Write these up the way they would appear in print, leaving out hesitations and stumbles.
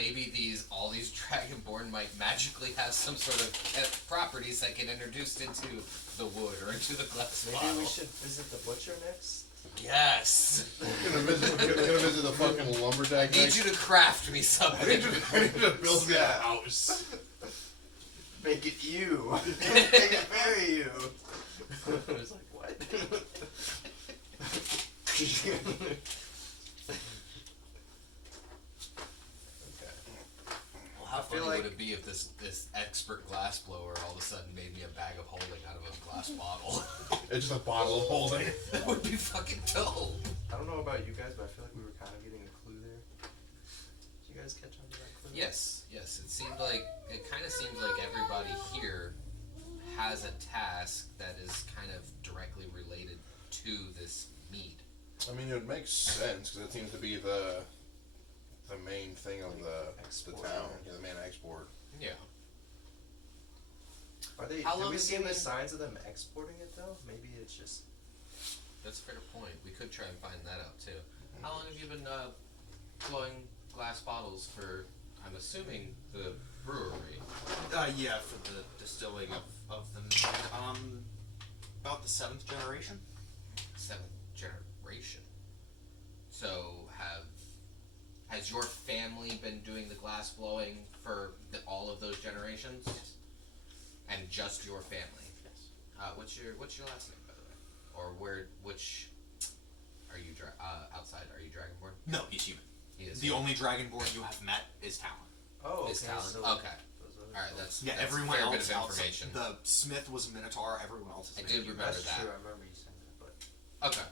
maybe all these dragonborn might magically have some sort of properties that get introduced into the wood or into the glass bottle. Maybe we should visit the butcher next? Yes! Gonna visit the fucking lumberjack. I need you to craft me something. I need you to build me a house. Make it you. Make it very you. I was like, what? How funny would it be if this expert glass blower all of a sudden made me a bag of holding out of a glass bottle? It's just a bottle of holding. That would be fucking dope. I don't know about you guys, but I feel like we were kind of getting a clue there. Did you guys catch on to that clue? Yes. It kind of seems like everybody here has a task that is kind of directly related to this mead. I mean, it makes sense because it seems to be the main thing of the town. Yeah, the main export. Yeah. Are they? How do long we has see it any been? signs of them exporting it though? Maybe it's just. That's a fair point. We could try and find that out too. How long have you been blowing glass bottles for? I'm assuming the brewery. Yeah, for the distilling of the mead. About the 7th generation. 7th generation. So has your family been doing the glass blowing for all of those generations? Yes. And just your family? Yes. What's your last name, by the way? Or which are you outside? Are you dragonborn? No, he's human. He is. The only dragonborn you have met is Talon. Oh, okay. Is Talon. So Okay. Alright, that's Everyone a fair else bit of information. The smith was a minotaur. Everyone else is. I did remember That's that. true. I remember you saying that, but. Okay.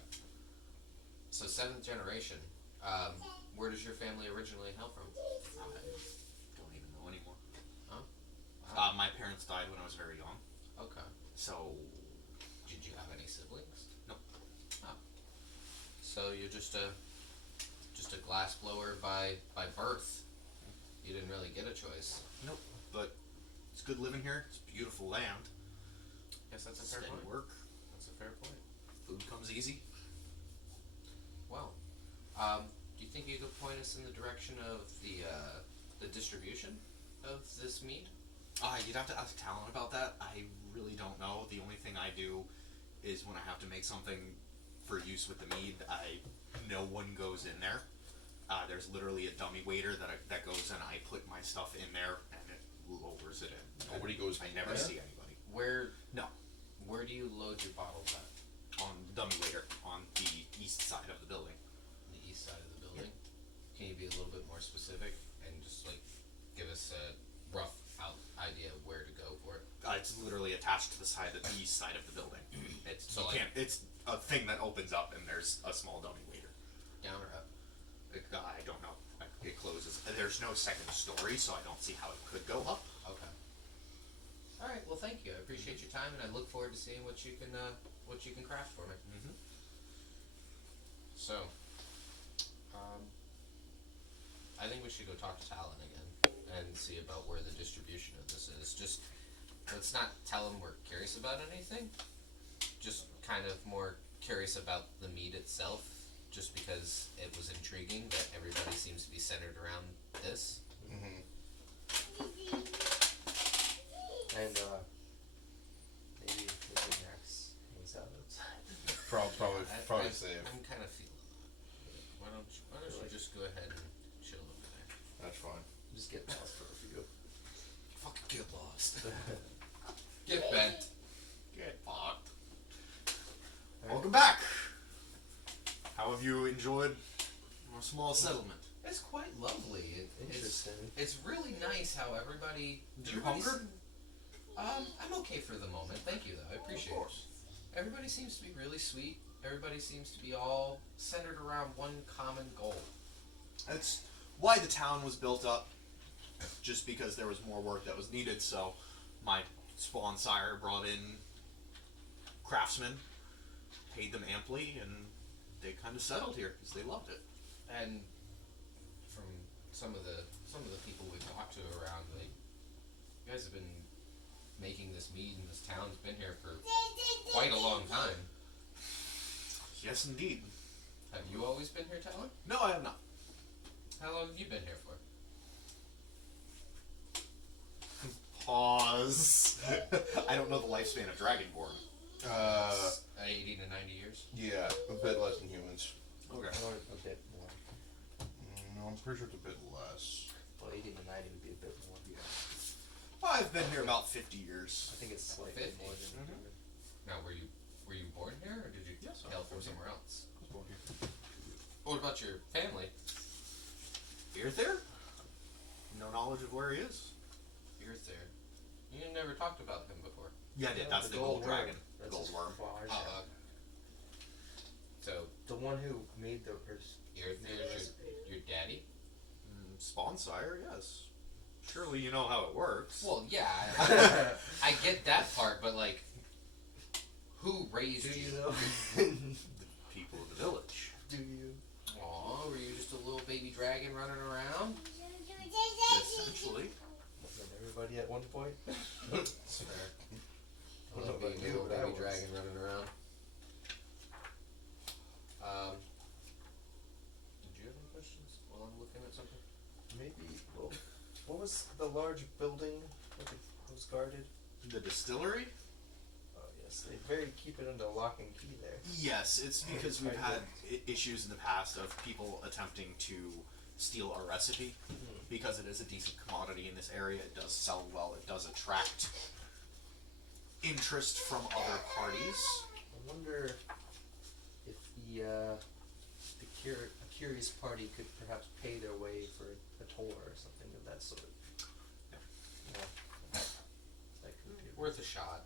So 7th generation. Where does your family originally hail from? I don't even know anymore. Huh? Wow. My parents died when I was very young. Okay. So. Did you have any siblings? No. Oh. So you're just a glass blower by birth. You didn't really get a choice. Nope. But it's good living here. It's beautiful land. Yes, that's a fair Steady point. work. That's a fair point. Food comes easy. Well, do you think you could point us in the direction of the distribution of this mead? You'd have to ask Talon about that. I really don't know. The only thing I do is when I have to make something for use with the mead, no one goes in there. There's literally a dummy waiter that goes and I put my stuff in there and it lowers it in. Nobody goes. I never there? see anybody. Where do you load your bottles at? On the dummy waiter on the east side of the building. The east side of the building? Can you be a little bit more specific and just give us a rough idea of where to go for it? It's literally attached to the east side of the building. It's a thing that opens up and there's a small dummy waiter. Down or up? I don't know. It closes. There's no second story, so I don't see how it could go up. Okay. All right. Well, thank you. I appreciate your time, and I look forward to seeing what you can craft for me. Mm-hmm. So, I think we should go talk to Talon again and see about where the distribution of this is. Just let's not tell him we're curious about anything. Just kind of more curious about the mead itself. Just because it was intriguing that everybody seems to be centered around this. Mm-hmm. And maybe Max hangs out outside. Probably safe. I'm kind of feeling. Why don't you just go ahead and chill over there? That's fine. Just get lost for a few. Fucking get lost. Get bent. Get fucked. Welcome back. How have you enjoyed our small settlement? It's quite lovely. Interesting. It's really nice how everybody. Do you hunger? I'm okay for the moment. Thank you, though. I appreciate it. Everybody seems to be really sweet. Everybody seems to be all centered around one common goal. That's why the town was built up. Just because there was more work that was needed, so my spawn sire brought in craftsmen, paid them amply, and they kind of settled here because they loved it. And from some of the people we've talked to around, you guys have been making this mead in this town's been here for quite a long time. Yes, indeed. Have you always been here, Talon? No, I have not. How long have you been here for? Because I don't know the lifespan of Dragonborn. 80 to 90 years. Yeah, a bit less than humans. Okay. or a bit more. No, I'm pretty sure it's a bit less. Well, 80 to 90 would be a bit more. I've been here about 50 years. I think it's slightly 50. more than Now, were you born here, or did you Yes, I hail was from born here. somewhere else? I was born here. What about your family? There? No knowledge of where he is. You're there. You never talked about him before. Yeah, I did. That's the gold dragon. That's Gold his worm. father. So The one who made the Irther's your daddy? Spawn sire, yes. Surely you know how it works. Well, yeah, I get that part, but like, who raised Do you? you know? The people of the village. Do you? Aw, were you just a little baby dragon running around? Essentially. Wasn't everybody at one point? That's fair. I I don't know love about being you, a little but I baby was. dragon running around. Did you have any questions while I'm looking at something? Maybe. Well, what was the large building that was guarded? The distillery? Oh yes, they keep it under lock and key there. Yes, it's because we've had issues in the past of people attempting to steal our recipe. Because it is a decent commodity in this area, it does sell well, it does attract interest from other parties. I wonder if a curious party could perhaps pay their way for a tour or something of that sort. Yeah. That could be Worth a shot.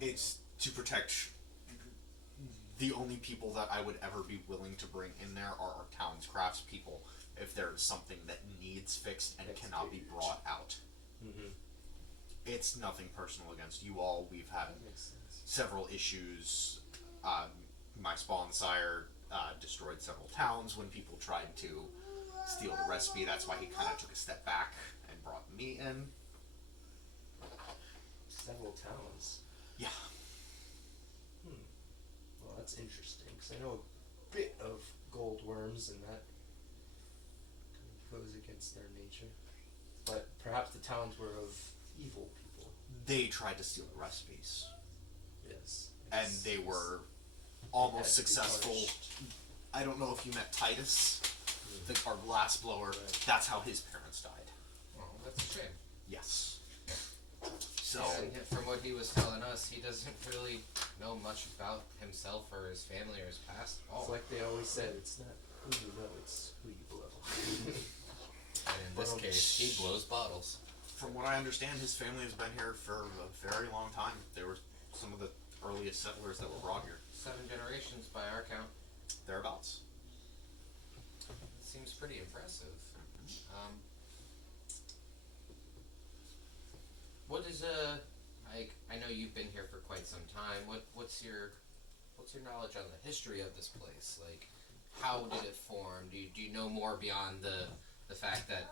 It's to protect the only people that I would ever be willing to bring in there are our town's craftspeople if there's something that needs fixed and cannot be brought out. Mm-hmm. It's nothing personal against you all. We've had That makes sense. several issues. My spawn sire destroyed several towns when people tried to steal the recipe. That's why he kind of took a step back and brought me in. Several towns. Yeah. Well, that's interesting because I know a bit of gold worms, and that kind of goes against their nature. But perhaps the towns were of evil people. They tried to steal the recipes. Yes. And they were almost had to be successful. punished. I don't know if you met Tidas, our glass blower. Right. That's how his parents died. Oh, that's a shame. Yes. So, And from what he was telling us, he doesn't really know much about himself or his family or his past at all. It's like they always said, it's not who you know, it's who you blow. And in this case, he blows bottles. from what I understand, his family has been here for a very long time. They were some of the earliest settlers that were brought here. 7 generations by our count. Thereabouts. Seems pretty impressive. What is like? I know you've been here for quite some time. What's your knowledge on the history of this place? Like, how did it form? Do you know more beyond the fact that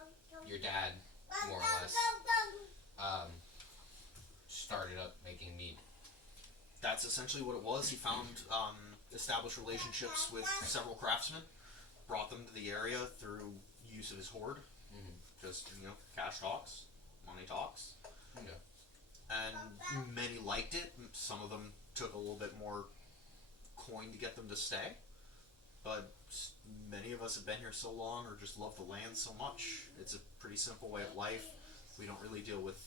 your dad, more or less, started up making mead? That's essentially what it was. He found established relationships with several craftsmen, brought them to the area through use of his hoard. Mm-hmm. Just, cash talks, money talks. Yeah. And many liked it. Some of them took a little bit more coin to get them to stay. But many of us have been here so long or just love the land so much. It's a pretty simple way of life. We don't really deal with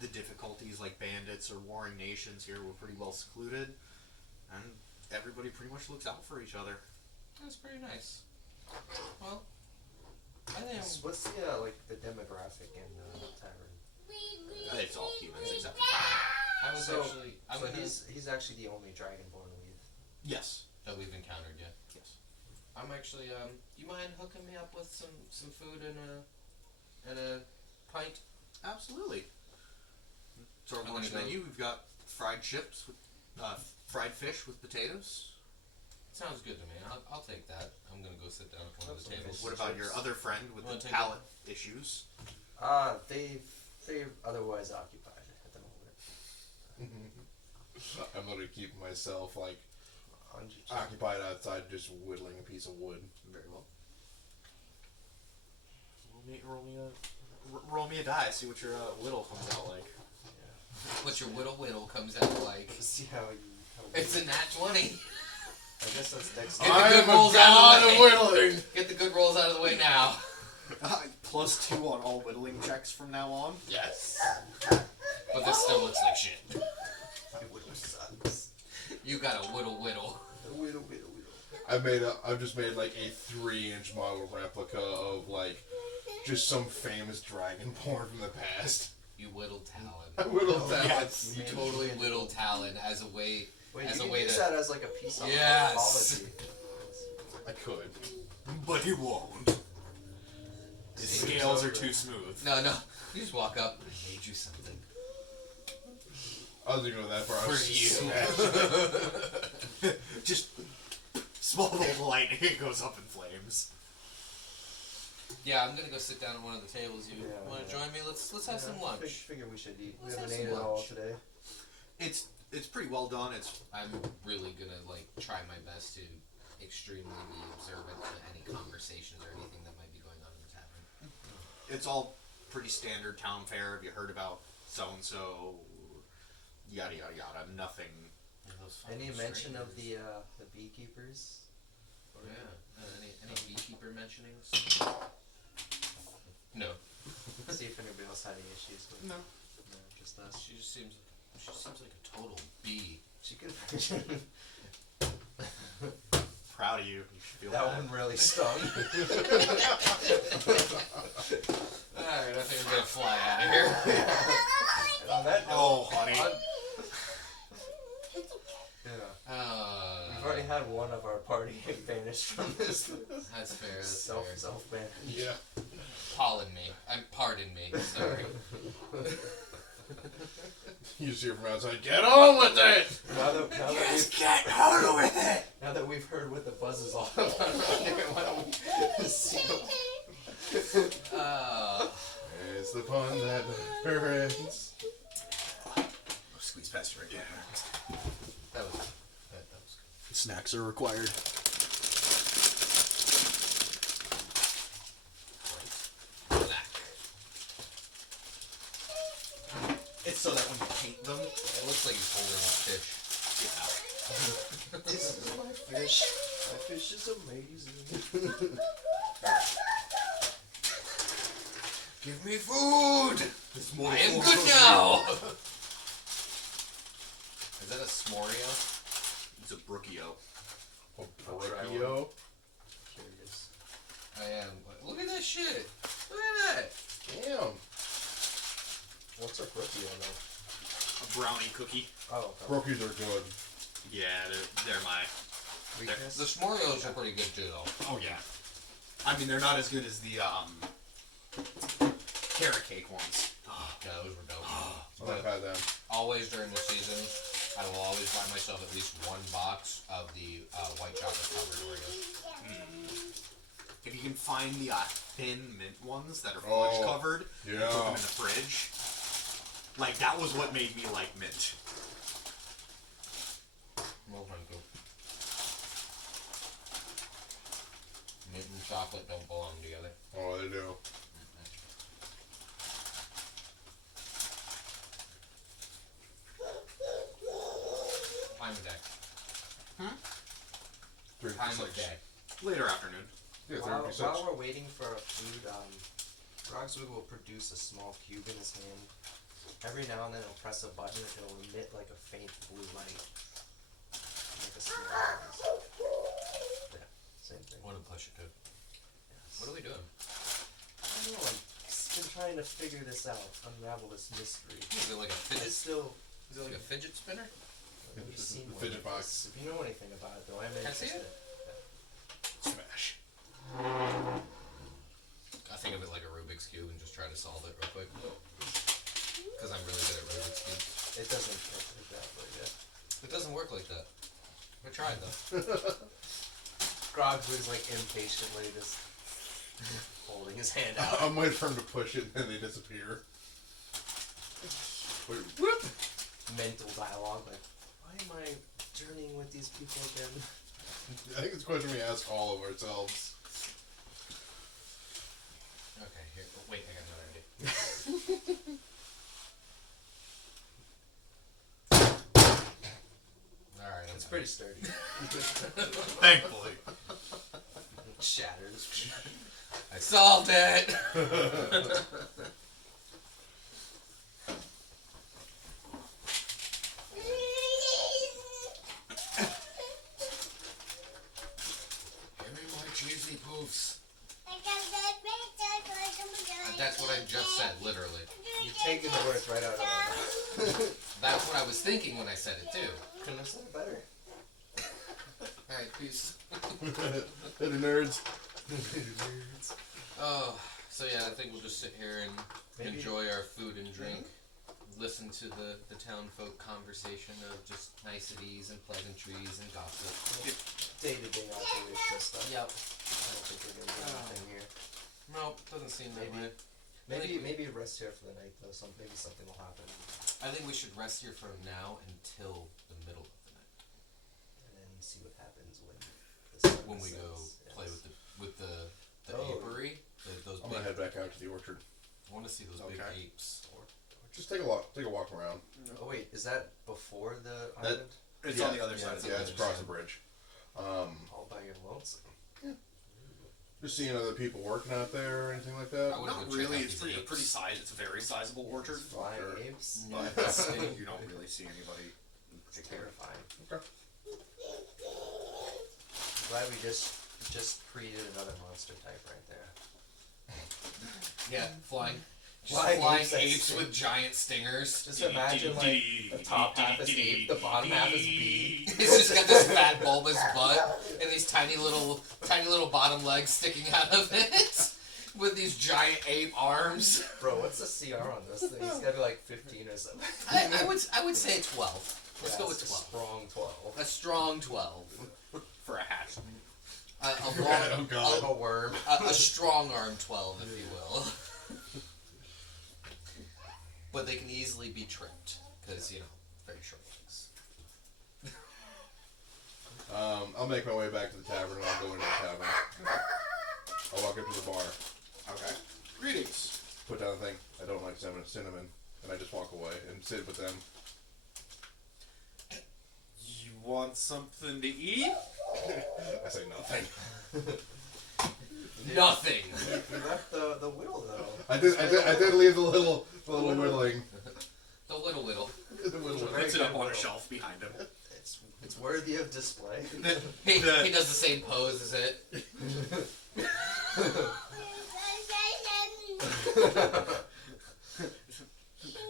the difficulties like bandits or warring nations here. We're pretty well secluded. And everybody pretty much looks out for each other. That's pretty nice. Well, I think What's the demographic in the tavern? It's all humans except for I was actually I'm so gonna he's actually the only dragonborn we've. Yes. that we've encountered yet. Yes. I'm actually do you mind hooking me up with some food and a pint? Absolutely. So our I'm lunch gonna go- menu, we've got fried chips with fried fish with potatoes. Sounds good to me. I'll take that. I'm gonna go sit down at one of the tables. What about your other friend with Wanna the take palate issues? They're otherwise occupied at the moment. I'm gonna keep myself like 100%. occupied outside, just whittling a piece of wood. Very well. Roll me roll me a die. See what your whittle comes out like. What your whittle comes out like. See how you. It's a nat 20. I guess that's next. Get the I good am a rolls god out of of the way. whittling. Get the good rolls out of the way now. +2 on all whittling checks from now on. Yes. But this still looks like shit. My whittle sucks. You got a whittle. Whittle. I've just made like a 3-inch model replica of like just some famous dragonborn from the past. You whittled I Talon. whittled that. Yes. You totally whittled Talon as a way. Wait, as you a can way use to. that as like a piece of Yes. mythology. I could. But he won't. His scales are too smooth. No. You just walk up. I made you something. I was gonna go that far. I was For just you. smash. Just small bolt of lightning, it goes up in flames. Yeah, I'm gonna go sit down at one of the tables. You Yeah, want to yeah. join me? Let's have some lunch. Figure we should eat. Let's We have haven't some ate at all lunch. today. It's pretty well done. I'm really gonna like try my best to extremely be observant to any conversations or anything that might be going on in the tavern. It's all pretty standard town fare. Have you heard about so and so? Yada yada yada. Nothing. Any mention of the beekeepers? Yeah. Any beekeeper mentionings? No. See if anybody else had any issues with No. No, just us. She just seems like a total bee. She could. Proud of you. You should feel That bad. one really stung. Alright, I think I'm gonna fly out of here. On that note, Oh, honey. We've already had one of our party banished from this. That's fair. That's self fair. ban. Yeah. Pardon me. Sorry. You just hear from outside. Get on with it. Now that Get out with it! now that we've heard what the buzz is all about around here, why don't we see It's the pun that never ends. Squeeze past you right there. That was good. Snacks are required. Black. It's so that when you paint them, It looks like he's holding a fish. This is my fish. My fish is amazing. Give me food! it's I am good now! Is that a Smorio? It's a Brookio. Oh, I'll try Brachio. Curious. I am. Look at that shit! Look at that! Damn. What's a Brookio though? A brownie cookie. Oh, Brookies are good. Yeah, they're my. weakness. The Smorios are pretty good too, though. Oh yeah. I mean, they're not as good as the carrot cake ones. Yeah, those were dope. I've had them. Always during the season, I will always buy myself at least one box of the white chocolate covered Oreos. If you can find the thin mint ones that are fudge Oh, covered, yeah. and put them in the fridge. Like that was what made me like mint. No thank you. Mint and chocolate don't belong together. Oh, they do. Time of day. Drink Time for of day. Later afternoon. Yeah, While 36. we're waiting for our food, Rogswig will produce a small cube in his hand. Every now and then he'll press a button and it'll emit like a faint blue light. Like a small noise. Yeah, same thing. What a push it, dude. Yes. What are we doing? I don't know, I've been trying to figure this out, unravel this mystery. Is it like a It's fidget? still, Is it like a fidget spinner? have you seen The one fidget of box. this? If you know anything about it though, I'm Can I see interested. it? Smash. I think of it like a Rubik's Cube and just try to solve it real quick. Because I'm really good at Rubik's Cube. It doesn't work like that, but yeah. It doesn't work like that. I tried though. Grogswig's like impatiently just holding his hand out. I'm waiting for him to push it and then they disappear. Wait, Whoop! Mental dialogue, like, why am I journeying with these people again? I think it's a question we ask all of ourselves. Okay, here. Wait, I got another idea. Alright, It's pretty sturdy. Thankfully. It shatters. I solved it! Give me more cheesy poofs. That's what I just said, literally. You're taking the words right out of my mouth. That's what I was thinking when I said it too. Couldn't have said it better. Alright, peace. Little nerds. Oh, so yeah, I think we'll just sit here and Maybe. enjoy our food and drink. Listen to the town folk conversation of just niceties and pleasantries and gossip. Day-to-day operational stuff. Yep. I don't think we're gonna do anything here. Nope, doesn't seem that way. Maybe rest here for the night though. Maybe something will happen, I think we should rest here from now until the middle of the night. and then see what happens when the sun When we go sets. play Yes. with the Oh. apiary, those I'm big. gonna head back out to the orchard. I want to see those big Okay. apes. Just take a walk around. Oh wait, is that before the That- island? It's Yeah, on the other yeah, side of it's the Yeah, on it's the across other the bridge. All by your lonesome. Just seeing other people working out there or anything like that. I would- Not go check really. out It's these pretty apes. It's a very sizable orchard. Flying Sure. apes. Yeah. But you don't really see anybody in It's particular. terrifying. Okay. I'm glad we just created another monster type right there. Yeah, flying. Just Flying flying apes that apes sting. with giant stingers. Just imagine like the top half is ape, the bottom half is bee. He's just got this fat bulbous butt and these tiny little bottom legs sticking out of it with these giant ape arms. Bro, what's the CR on this thing? It's gotta be like 15 or something. I would say 12. Let's go Yeah, with it's a 12. strong 12. A strong 12. For a hat. A Oh, long, God. A worm. a strong arm 12, if you will. But they can easily be tripped because very short legs. I'll make my way back to the tavern and I'll go into the tavern. I'll walk up to the bar, Okay. Greetings. put down the thing. I don't like cinnamon, and I just walk away and sit with them. You want something to eat? I say nothing. Nothing. You left the whittle though. I did leave the little whittling. The whittle. The whittling. Puts it up on a shelf behind him. It's worthy of display. He does the same pose as it.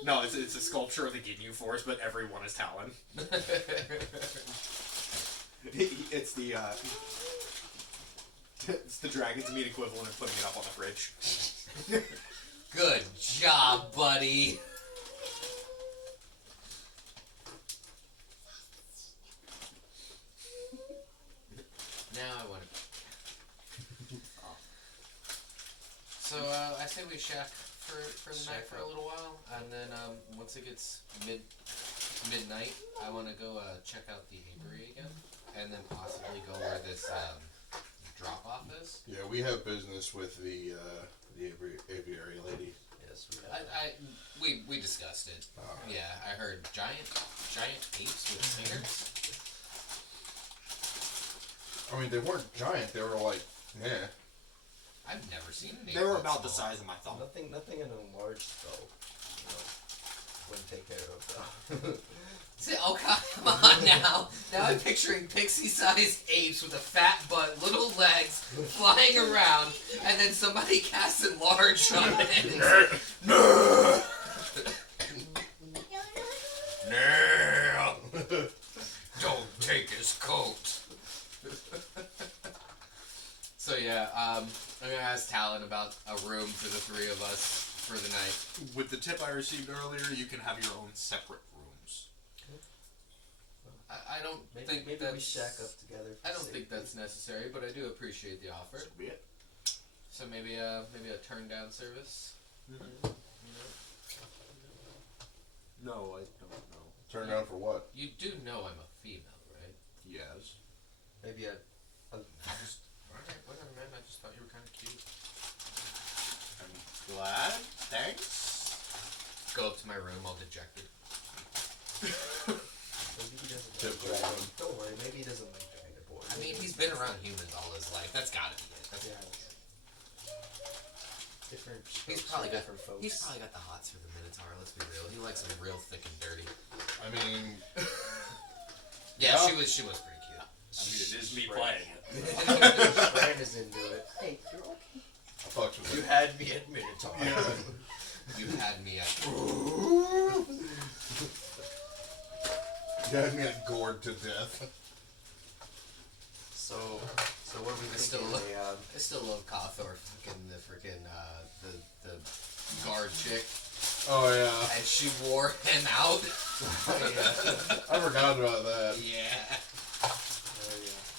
No, it's a sculpture of the Ginyu Force, but everyone is Talon. It's the Dragon'sMead equivalent of putting it up on the fridge. Good job, buddy. Now I want to. So I say we shack for the night Shack for a up. little while, and then once it gets midnight, I want to go check out the apiary again, and then possibly go where this drop off is. Yeah, we have business with the aviary lady. Yes, We discussed it. Alright. Yeah, I heard giant apes with stingers. I mean, they weren't giant. They were like, yeah. I've never seen an ape. They were that about the small. size of my thumb. nothing in an enlarged though. Wouldn't take care of though. See, oh come on now! Now I'm picturing pixie-sized apes with a fat butt, little legs, flying around, and then somebody casts enlarge on it. No! Don't take his coat. So yeah, I'm gonna ask Talon about a room for the three of us for the night. With the tip I received earlier, you can have your own separate rooms. I don't think Maybe that's... we shack up together. For I don't think safety. that's necessary, but I do appreciate the offer. So be it. So maybe a turn down service. You know? No, I don't know. Turn down for what? You do know I'm a female, right? Yes. Maybe a Alright, whatever, man. I just thought you were kind of cute. I'm glad. Thanks. go up to my room all dejected. Maybe he doesn't like Typical dragon. one. Don't worry, maybe he doesn't like dragonborn. I mean, he's been around humans all his life. That's gotta be it. That's, Different He's strokes probably for got different folks. He's probably got the hots for the Minotaur. Let's be real. He likes them real thick and dirty. I mean, Yeah, Yeah. she was pretty cute. I mean, it is me Right. playing it. Fran is into it. Hey, you're okay. I fucked with You it. had me at Minotaur. You had me at. You had me at gored to death. So what are we I still thinking? look- A, I still love Cawthor, the the guard chick, Oh yeah, and she wore him out. I forgot about that. Yeah. oh,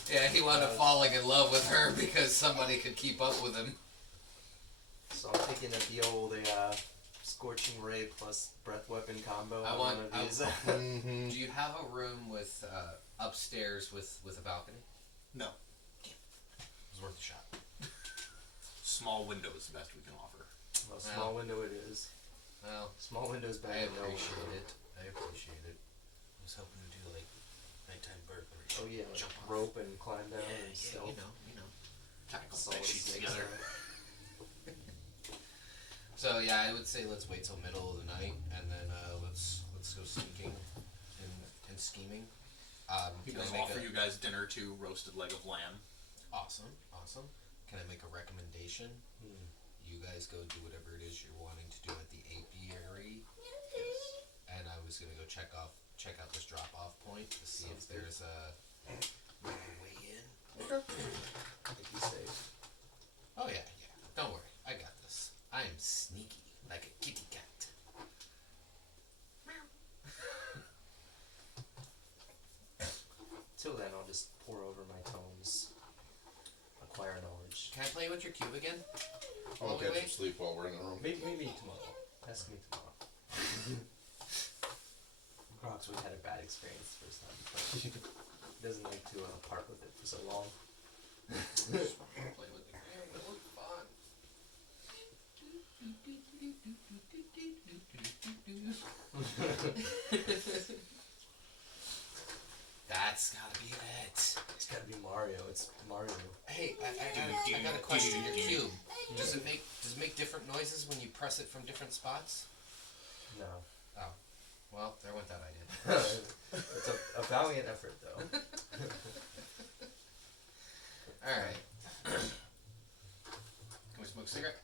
yeah. Yeah, he wound up falling in love with her because somebody could keep up with him. So I'm thinking of the old Scorching Ray plus Breath Weapon combo. I on want- one of I- these. Mm-hmm. Do you have a room with upstairs with a balcony? No. It was worth a shot. Small window is the best we can offer. Well, small window it is. Well, Small window's better I than no appreciate window. it. I appreciate it. I was hoping to do like nighttime burglary. Oh yeah, like Jump off. rope and climb down Yeah, and yeah, stealth. you know. Tackle Solid bed sheets snakes together. there. So yeah, I would say let's wait till middle of the night and then let's go sneaking and scheming. Can I Because make offer a, you guys dinner to roasted leg of lamb. awesome. Can I make a recommendation? Hmm. You guys go do whatever it is you're wanting to do at the apiary, and I was gonna go check out this drop off point to see if there's a way in. Make you safe. Oh yeah. Don't worry, I got this. I am sneaky like a kitty cat. Till then, I'll just pour over my tomes. Acquire knowledge. Can I play with your cube again? I'm While gonna we get wait? some sleep while we're in the room. Maybe tomorrow. Ask me tomorrow. Crocs, we had a bad experience the first time. He doesn't like to part with it for so long. Just wanna play with the game. It looked fun. That's gotta be it. It's gotta be Mario. It's Mario. Hey, I got a question. Your cube, does it make different noises when you press it from different spots? No. Oh, well, there went that idea. It's a valiant effort, though. All right. Can we smoke a cigarette?